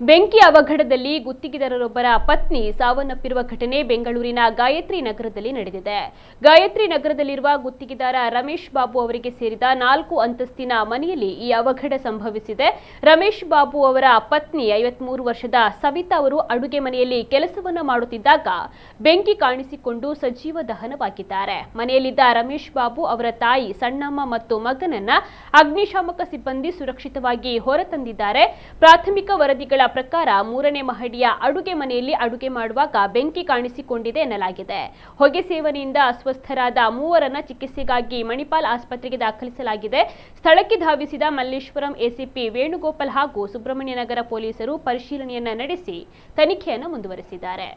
ಬೆಂಕಿ ಅವಘಡದಲ್ಲಿ ಗುತ್ತಿಗೆದಾರರೊಬ್ಬರ ಪತ್ನಿ ಸಾವನ್ನಪ್ಪಿರುವ ಘಟನೆ ಬೆಂಗಳೂರಿನ ಗಾಯತ್ರಿ ನಗರದಲ್ಲಿ ನಡೆದಿದೆ. ಗಾಯತ್ರಿ ನಗರದಲ್ಲಿರುವ ಗುತ್ತಿಗೆದಾರ ರಮೇಶ್ ಬಾಬು ಅವರಿಗೆ ಸೇರಿದ 4 ಅಂತಸ್ತಿನ ಮನೆಯಲ್ಲಿ ಈ ಅವಘಡ ಸಂಭವಿಸಿದೆ. ರಮೇಶ್ ಬಾಬು ಅವರ ಪತ್ನಿ 53 ವರ್ಷದ ಸವಿತಾ ಅವರು ಅಡುಗೆ ಮನೆಯಲ್ಲಿ ಕೆಲಸವನ್ನು ಮಾಡುತ್ತಿದ್ದಾಗ ಬೆಂಕಿ ಕಾಣಿಸಿಕೊಂಡು ಸಜೀವ ದಹನವಾಗಿದ್ದಾರೆ. ಮನೆಯಲ್ಲಿದ್ದ ರಮೇಶ್ ಬಾಬು ಅವರ ತಾಯಿ, ಸಣ್ಣಮ್ಮ ಮತ್ತು ಮಗನನ್ನ ಅಗ್ನಿಶಾಮಕ ಸಿಬ್ಬಂದಿ ಸುರಕ್ಷಿತವಾಗಿ ಹೊರತಂದಿದ್ದಾರೆ. ಪ್ರಾಥಮಿಕ ವರದಿಗಳ ಪ್ರಕಾರ 3ನೇ ಮಹಡಿಯ ಅಡುಗೆ ಮನೆಯಲ್ಲಿ ಅಡುಗೆ ಮಾಡುವಾಗ ಬೆಂಕಿ ಕಾಣಿಸಿಕೊಂಡಿದೆ ಎನ್ನಲಾಗಿದೆ. ಹೊಗೆ ಸೇವನೆಯಿಂದ ಅಸ್ವಸ್ಥರಾದ ಮೂವರನ್ನ ಚಿಕಿತ್ಸೆಗಾಗಿ ಮಣಿಪಾಲ್ ಆಸ್ಪತ್ರೆಗೆ ದಾಖಲಿಸಲಾಗಿದೆ. ಸ್ಥಳಕ್ಕೆ ಧಾವಿಸಿದ ಮಲ್ಲೇಶ್ವರಂ ಎಸಿಪಿ ವೇಣುಗೋಪಾಲ್ ಹಾಗೂ ಸುಬ್ರಹ್ಮಣ್ಯ ನಗರ ಪೊಲೀಸರು ಪರಿಶೀಲನೆಯನ್ನ ನಡೆಸಿ ತನಿಖೆಯನ್ನು ಮುಂದುವರೆಸಿದ್ದಾರೆ.